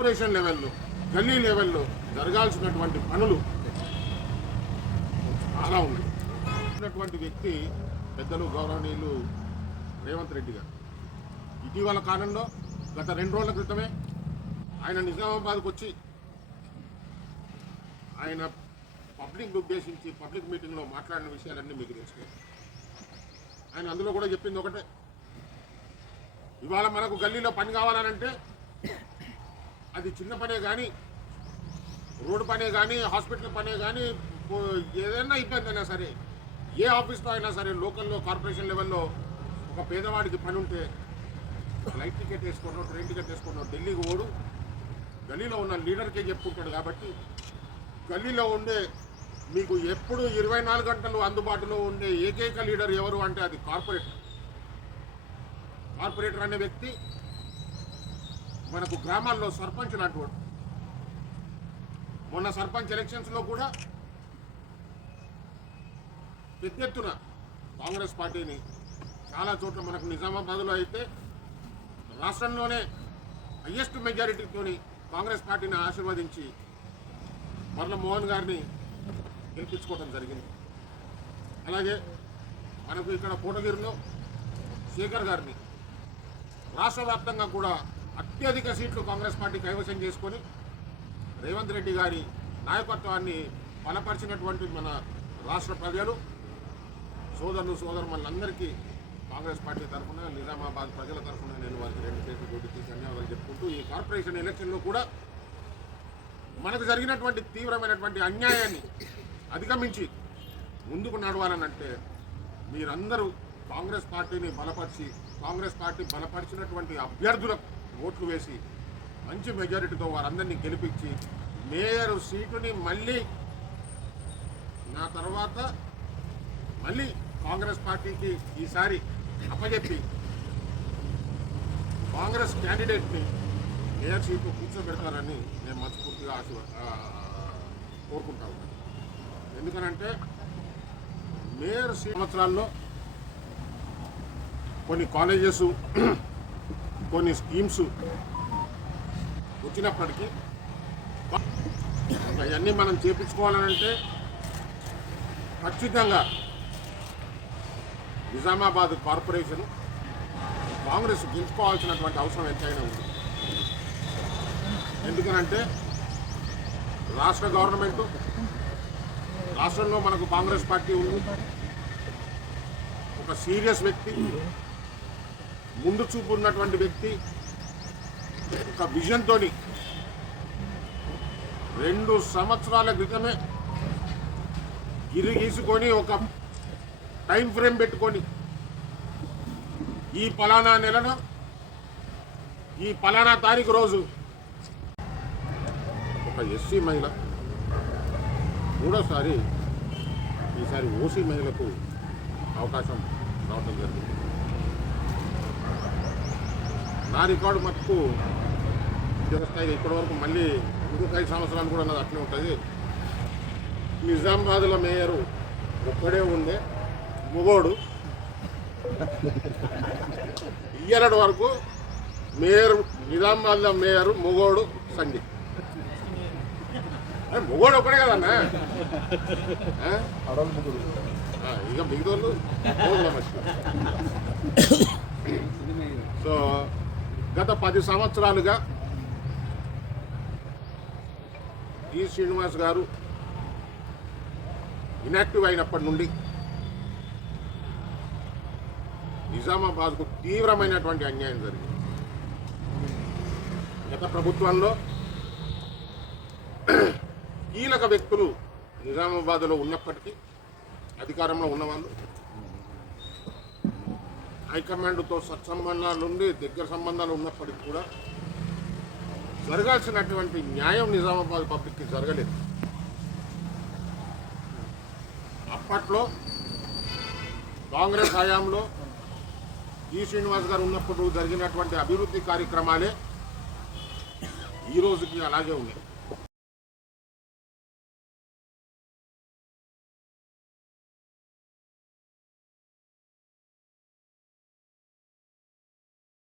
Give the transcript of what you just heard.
Corporation లెవెల్లో గల్లీ లెవెల్లో జరగాల్సినటువంటి పనులు చాలా ఉన్నాయి. ఉన్నటువంటి వ్యక్తి పెద్దలు గౌరవనీయులు రేవంత్ రెడ్డి గారు ఇటీవల కాలంలో గత 2 రోజుల క్రితమే ఆయన నిజామాబాద్కు వచ్చి ఆయన పబ్లిక్ ఉద్దేశించి పబ్లిక్ మీటింగ్లో మాట్లాడిన విషయాలన్నీ మీకు తెలుసుకున్నాయి. ఆయన అందులో కూడా చెప్పింది ఒకటే, ఇవాళ మనకు గల్లీలో పని కావాలనంటే అది చిన్న పనే కానీ, రోడ్డు పనే కానీ, హాస్పిటల్ పనే కానీ, ఏదైనా ఇబ్బంది అయినా సరే, ఏ ఆఫీస్లో అయినా సరే, లోకల్లో కార్పొరేషన్ లెవెల్లో ఒక పేదవాడికి పని ఉంటే ఫ్లైట్ టికెట్ వేసుకోవడం, ట్రైన్ టికెట్ వేసుకోవడం, ఢిల్లీకి ఓడు గల్లీలో ఉన్న లీడర్కే చెప్పుకుంటాడు. కాబట్టి గల్లీలో ఉండే మీకు ఎప్పుడు 24 గంటలు అందుబాటులో ఉండే ఏకైక లీడర్ ఎవరు అంటే అది కార్పొరేటర్. కార్పొరేటర్ అనే వ్యక్తి మనకు గ్రామాల్లో సర్పంచ్ లాంటివాడు. మొన్న సర్పంచ్ ఎలక్షన్స్లో కూడా పెద్ద ఎత్తున కాంగ్రెస్ పార్టీని చాలా చోట్ల, మనకు నిజామాబాద్లో అయితే రాష్ట్రంలోనే హయ్యెస్ట్ మెజారిటీతోని కాంగ్రెస్ పార్టీని ఆశీర్వదించి మరల మోహన్ గారిని గెలిపించుకోవడం జరిగింది. అలాగే మనకు ఇక్కడ కోటగిరిలో శేఖర్ గారిని రాష్ట్ర వ్యాప్తంగా కూడా అత్యధిక సీట్లు కాంగ్రెస్ పార్టీ కైవసం చేసుకొని రేవంత్ రెడ్డి గారి నాయకత్వాన్ని బలపరిచినటువంటి మన రాష్ట్ర ప్రజలు, సోదరులు సోదరులందరికీ కాంగ్రెస్ పార్టీ తరఫున, నిజామాబాద్ ప్రజల తరఫున నేను వారికి 2 చేతులు జోడించి ధన్యవాదాలు చెప్పుకుంటూ, ఈ కార్పొరేషన్ ఎలక్షన్లో కూడా మనకు జరిగినటువంటి తీవ్రమైనటువంటి అన్యాయాన్ని అధిగమించి ముందుకు నడవాలనంటే మీరందరూ కాంగ్రెస్ పార్టీని బలపరిచి, కాంగ్రెస్ పార్టీ బలపరిచినటువంటి అభ్యర్థులకు ఓట్లు వేసి మంచి మెజారిటీతో వారందరినీ గెలిపించి మేయర్ సీటుని మళ్ళీ నా తర్వాత మళ్ళీ కాంగ్రెస్ పార్టీకి ఈసారి అప్పచెప్పి కాంగ్రెస్ క్యాండిడేట్ని మేయర్ సీటు కూర్చోబెడతారని నేను మనస్ఫూర్తిగా కోరుకుంటా ఉన్నాను. ఎందుకనంటే మేయర్ సంవత్సరాల్లో కొన్ని కాలేజెస్, కొన్ని స్కీమ్స్ వచ్చినప్పటికీ అవన్నీ మనం చేపించుకోవాలనంటే ఖచ్చితంగా నిజామాబాద్ కార్పొరేషన్ కాంగ్రెస్ గెలుచుకోవాల్సినటువంటి అవసరం ఎంతైనా ఉంది. ఎందుకనంటే రాష్ట్ర గవర్నమెంటు, రాష్ట్రంలో మనకు కాంగ్రెస్ పార్టీ ఉంది, ఒక సీరియస్ వ్యక్తి, ముందు చూపు ఉన్నటువంటి వ్యక్తి, ఒక విజన్తో 2 సంవత్సరాల క్రితమే గిరిగీసుకొని ఒక టైం ఫ్రేమ్ పెట్టుకొని ఈ పలానా నెలలో ఈ పలానా తారీఖు రోజు ఒక ఎస్సీ మహిళ, మూడోసారి ఈసారి ఓసీ మహిళకు అవకాశం రావటం జరిగింది. నా రికార్డు మటుకు చిరస్థాయిగా ఇప్పటివరకు మళ్ళీ ఇంకొక 5 సంవత్సరాలు కూడా నాది అట్లే ఉంటుంది. నిజామాబాద్లో మేయరు ఒక్కడే ఉండే మొగోడు, ఇయ్యరటి వరకు మేయర్, నిజామాబాద్లో మేయరు మొగోడు సంగీ. మొగోడు ఒక్కడే కదన్నా, ఇక మిగతాళ్ళు. సో గత 10 సంవత్సరాలుగా ఈ శ్రీనివాస్ గారు ఇనాక్టివ్ అయినప్పటి నుండి నిజామాబాద్కు తీవ్రమైనటువంటి అన్యాయం జరిగింది. గత ప్రభుత్వంలో కీలక వ్యక్తులు నిజామాబాద్లో ఉన్నప్పటికీ, అధికారంలో ఉన్నవాళ్ళు హైకమాండ్తో సత్సంబంధాలు ఉండి దగ్గర సంబంధాలు ఉన్నప్పటికీ కూడా జరగాల్సినటువంటి న్యాయం నిజామాబాద్ పబ్లిక్కి జరగలేదు. అప్పట్లో కాంగ్రెస్ హయాంలో ఈ శ్రీనివాస్ గారు ఉన్నప్పుడు జరిగినటువంటి అభివృద్ధి కార్యక్రమాలే ఈ రోజుకి అలాగే ఉన్నాయి.